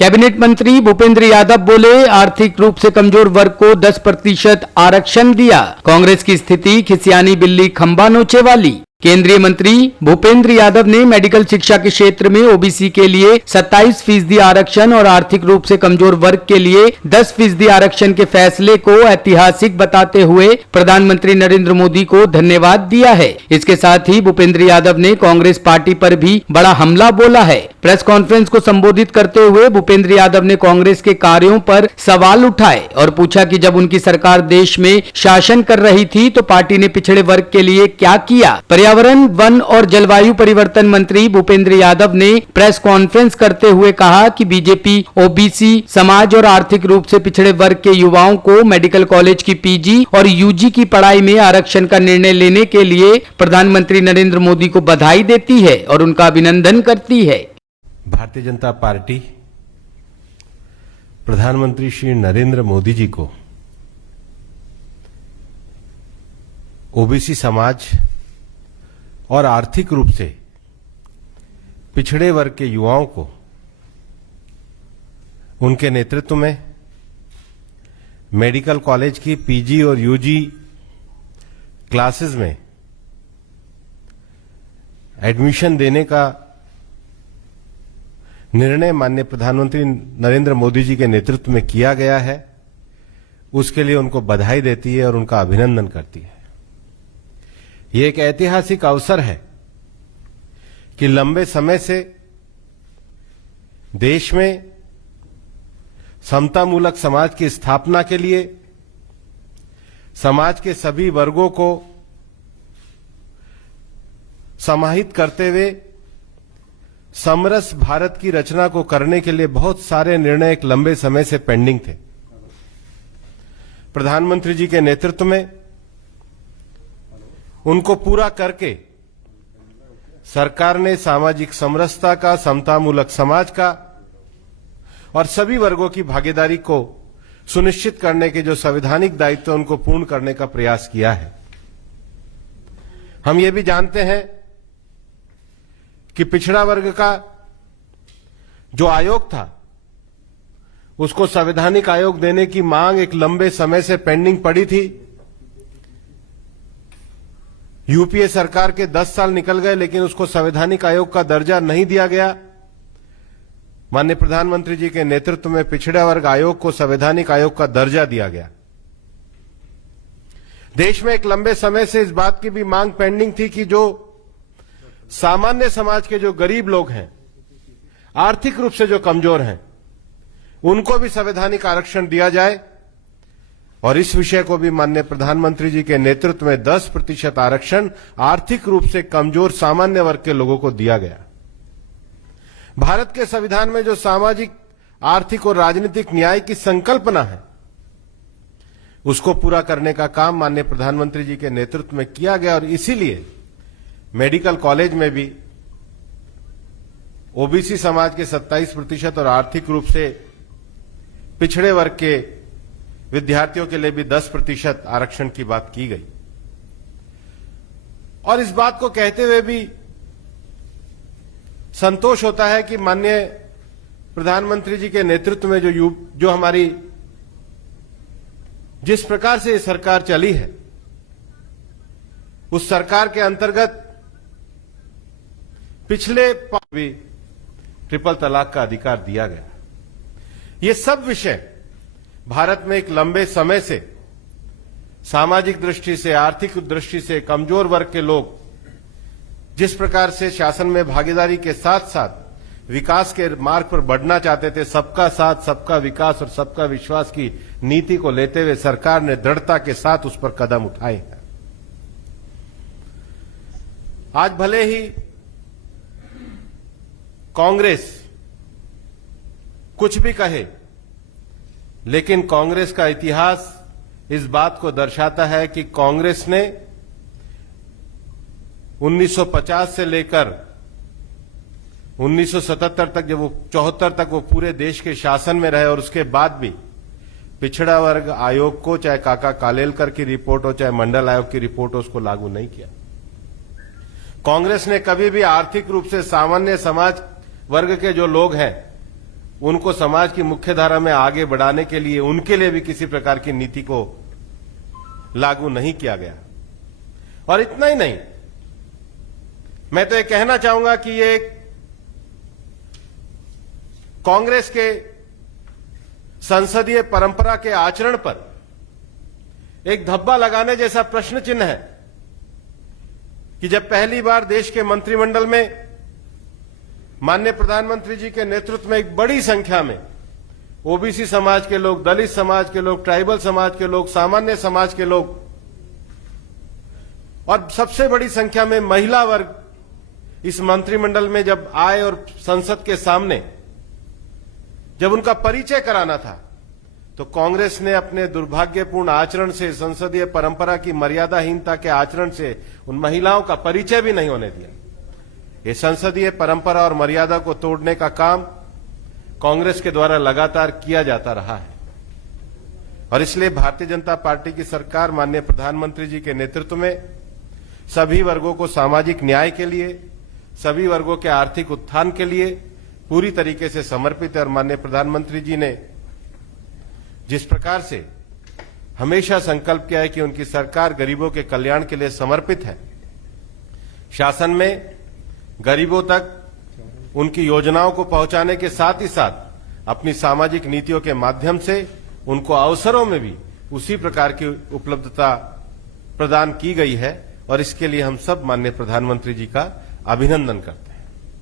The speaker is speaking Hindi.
कैबिनेट मंत्री भूपेंद्र यादव बोले, आर्थिक रूप से कमजोर वर्ग को 10% आरक्षण दिया। कांग्रेस की स्थिति खिसियानी बिल्ली खंबा नोचे वाली। केंद्रीय मंत्री भूपेंद्र यादव ने मेडिकल शिक्षा के क्षेत्र में ओबीसी के लिए 27% आरक्षण और आर्थिक रूप से कमजोर वर्ग के लिए 10% आरक्षण के फैसले को ऐतिहासिक बताते हुए प्रधानमंत्री नरेंद्र मोदी को धन्यवाद दिया है। इसके साथ ही भूपेंद्र यादव ने कांग्रेस पार्टी पर भी बड़ा हमला बोला है। प्रेस कॉन्फ्रेंस को संबोधित करते हुए भूपेंद्र यादव ने कांग्रेस के कार्यों पर सवाल उठाए और पूछा कि जब उनकी सरकार देश में शासन कर रही थी तो पार्टी ने पिछड़े वर्ग के लिए क्या किया। पर्यावरण, वन और जलवायु परिवर्तन मंत्री भूपेंद्र यादव ने प्रेस कॉन्फ्रेंस करते हुए कहा कि बीजेपी ओबीसी समाज और आर्थिक रूप से पिछड़े वर्ग के युवाओं को मेडिकल कॉलेज की पीजी और यूजी की पढ़ाई में आरक्षण का निर्णय लेने के लिए प्रधानमंत्री नरेंद्र मोदी को बधाई देती है और उनका अभिनंदन करती है। भारतीय जनता पार्टी प्रधानमंत्री श्री नरेंद्र मोदी जी को ओबीसी समाज और आर्थिक रूप से पिछड़े वर्ग के युवाओं को उनके नेतृत्व में मेडिकल कॉलेज की पीजी और यूजी क्लासेस में एडमिशन देने का निर्णय माननीय प्रधानमंत्री नरेंद्र मोदी जी के नेतृत्व में किया गया है, उसके लिए उनको बधाई देती है और उनका अभिनंदन करती है। ये एक ऐतिहासिक अवसर है कि लंबे समय से देश में समतामूलक समाज की स्थापना के लिए समाज के सभी वर्गों को समाहित करते हुए समरस भारत की रचना को करने के लिए बहुत सारे निर्णय एक लंबे समय से पेंडिंग थे। प्रधानमंत्री जी के नेतृत्व में उनको पूरा करके सरकार ने सामाजिक समरसता का, समतामूलक समाज का और सभी वर्गों की भागीदारी को सुनिश्चित करने के जो संवैधानिक दायित्व उनको पूर्ण करने का प्रयास किया है। हम ये भी जानते हैं कि पिछड़ा वर्ग का जो आयोग था उसको संवैधानिक आयोग देने की मांग एक लंबे समय से पेंडिंग पड़ी थी। यूपीए सरकार के 10 साल निकल गए लेकिन उसको संवैधानिक आयोग का दर्जा नहीं दिया गया। माननीय प्रधानमंत्री जी के नेतृत्व में पिछड़ा वर्ग आयोग को संवैधानिक आयोग का दर्जा दिया गया। देश में एक लंबे समय से इस बात की भी मांग पेंडिंग थी कि जो सामान्य समाज के जो गरीब लोग हैं, आर्थिक रूप से जो कमजोर हैं, उनको भी संवैधानिक आरक्षण दिया जाए और इस विषय को भी माननीय प्रधानमंत्री जी के नेतृत्व में 10% आरक्षण आर्थिक रूप से कमजोर सामान्य वर्ग के लोगों को दिया गया। भारत के संविधान में जो सामाजिक, आर्थिक और राजनीतिक न्याय की संकल्पना है उसको पूरा करने का काम माननीय प्रधानमंत्री जी के नेतृत्व में किया गया और इसीलिए मेडिकल कॉलेज में भी ओबीसी समाज के 27% और आर्थिक रूप से पिछड़े वर्ग के विद्यार्थियों के लिए भी 10% आरक्षण की बात की गई। और इस बात को कहते हुए भी संतोष होता है कि माननीय प्रधानमंत्री जी के नेतृत्व में जो हमारी जिस प्रकार से ये सरकार चली है, उस सरकार के अंतर्गत पिछले भी ट्रिपल तलाक का अधिकार दिया गया। ये सब विषय भारत में एक लंबे समय से सामाजिक दृष्टि से, आर्थिक दृष्टि से कमजोर वर्ग के लोग जिस प्रकार से शासन में भागीदारी के साथ साथ विकास के मार्ग पर बढ़ना चाहते थे, सबका साथ, सबका विकास और सबका विश्वास की नीति को लेते हुए सरकार ने दृढ़ता के साथ उस पर कदम उठाए हैं। आज भले ही कांग्रेस कुछ भी कहे, लेकिन कांग्रेस का इतिहास इस बात को दर्शाता है कि कांग्रेस ने 1950 से लेकर 1977 तक, जब वो 74 तक वो पूरे देश के शासन में रहे और उसके बाद भी पिछड़ा वर्ग आयोग को, चाहे काका कालेलकर की रिपोर्ट हो, चाहे मंडल आयोग की रिपोर्ट हो, उसको लागू नहीं किया। कांग्रेस ने कभी भी आर्थिक रूप से सामान्य समाज वर्ग के जो लोग हैं उनको समाज की मुख्य धारा में आगे बढ़ाने के लिए उनके लिए भी किसी प्रकार की नीति को लागू नहीं किया गया। और इतना ही नहीं, मैं तो ये कहना चाहूंगा कि ये कांग्रेस के संसदीय परंपरा के आचरण पर एक धब्बा लगाने जैसा प्रश्न चिन्ह है कि जब पहली बार देश के मंत्रिमंडल में माननीय प्रधानमंत्री जी के नेतृत्व में एक बड़ी संख्या में ओबीसी समाज के लोग, दलित समाज के लोग, ट्राइबल समाज के लोग, सामान्य समाज के लोग और सबसे बड़ी संख्या में महिला वर्ग इस मंत्रिमंडल में जब आए और संसद के सामने जब उनका परिचय कराना था, तो कांग्रेस ने अपने दुर्भाग्यपूर्ण आचरण से, संसदीय परंपरा की मर्यादाहीनता के आचरण से उन महिलाओं का परिचय भी नहीं होने दिया। ये संसदीय परंपरा और मर्यादा को तोड़ने का काम कांग्रेस के द्वारा लगातार किया जाता रहा है और इसलिए भारतीय जनता पार्टी की सरकार माननीय प्रधानमंत्री जी के नेतृत्व में सभी वर्गों को सामाजिक न्याय के लिए, सभी वर्गों के आर्थिक उत्थान के लिए पूरी तरीके से समर्पित है। और माननीय प्रधानमंत्री जी ने जिस प्रकार से हमेशा संकल्प किया है कि उनकी सरकार गरीबों के कल्याण के लिए समर्पित है, शासन में गरीबों तक उनकी योजनाओं को पहुंचाने के साथ ही साथ अपनी सामाजिक नीतियों के माध्यम से उनको अवसरों में भी उसी प्रकार की उपलब्धता प्रदान की गई है और इसके लिए हम सब माननीय प्रधानमंत्री जी का अभिनंदन करते हैं।